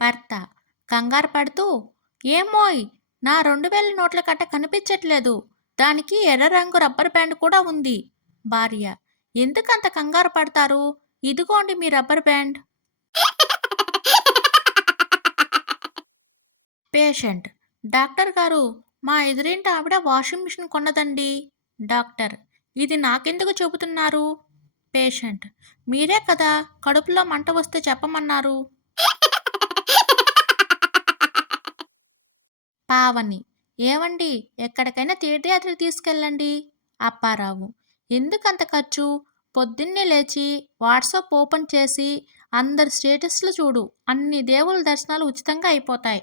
భర్త కంగారు పడుతూ, ఏమోయ్, నా 2000 నోట్ల కట్ట కనిపించట్లేదు. దానికి ఎర్ర రంగు రబ్బర్ బ్యాండ్ కూడా ఉంది. భార్య ఎందుకంత కంగారు పడతారు? ఇదిగోండి మీ రబ్బర్ బ్యాండ్. పేషెంట్ డాక్టర్ గారు, మా ఎదురింటి ఆవిడ వాషింగ్ మిషన్ కొన్నదండి. డాక్టర్ ఇది నాకెందుకు చెబుతున్నారు? పేషెంట్ మీరే కదా కడుపులో మంట వస్తే చెప్పమన్నారు. పావని ఏవండి, ఎక్కడికైనా తీర్థయాత్ర తీసుకెళ్ళండి. అప్పారావు ఎందుకంత ఖర్చు? పొద్దున్నే లేచి వాట్సాప్ ఓపెన్ చేసి అందరి స్టేటస్లు చూడు, అన్ని దేవుళ్ళ దర్శనాలు ఉచితంగా అయిపోతాయి.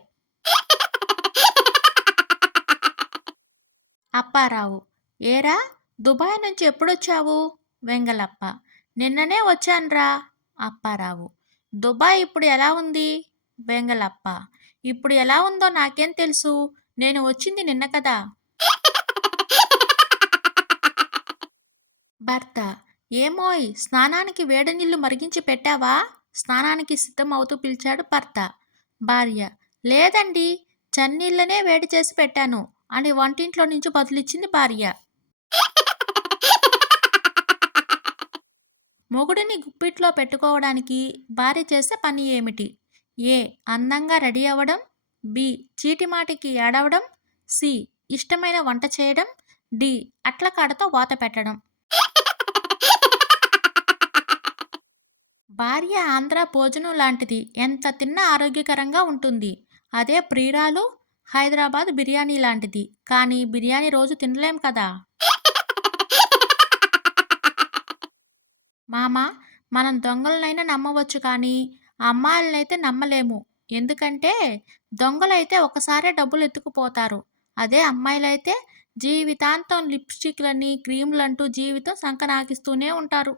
అప్పారావు ఏరా, దుబాయ్ నుంచి ఎప్పుడొచ్చావు? వెంగళప్ప నిన్ననే వచ్చాన్రా. అప్పారావు దుబాయ్ ఇప్పుడు ఎలా ఉంది? వెంగళప్ప ఇప్పుడు ఎలా ఉందో నాకేం తెలుసు, నేను వచ్చింది నిన్న కదా. భర్త ఏమోయ్, స్నానానికి వేడి నీళ్లు మరిగించి పెట్టావా? స్నానానికి సిద్ధం అవుతూ పిలిచాడు భర్త. భార్య లేదండి, చన్నీళ్ళనే వేడి చేసి పెట్టాను అని వంటింట్లో నుంచి బదులిచ్చింది భార్య. మొగుడిని గుప్పిట్లో పెట్టుకోవడానికి భార్య చేసే పని ఏమిటి? ఏ అందంగా రెడీ అవ్వడం, బి చీటిమాటికి ఏడవడం, సి ఇష్టమైన వంట చేయడం, డి అట్ల కాడతో వాత పెట్టడం. భార్య ఆంధ్ర భోజనం లాంటిది, ఎంత తిన్నా ఆరోగ్యకరంగా ఉంటుంది. అదే ప్రియురాలు హైదరాబాద్ బిర్యానీ లాంటిది, కానీ బిర్యానీ రోజు తినలేం కదా. మామ మనం దొంగలనైనా నమ్మవచ్చు కానీ అమ్మాయిలనైతే నమ్మలేము. ఎందుకంటే దొంగలైతే ఒకసారే డబ్బులు ఎత్తుకుపోతారు. అదే అమ్మాయిలైతే జీవితాంతం లిప్స్టిక్లని క్రీములంటూ జీవితం సంకనాకిస్తూనే ఉంటారు.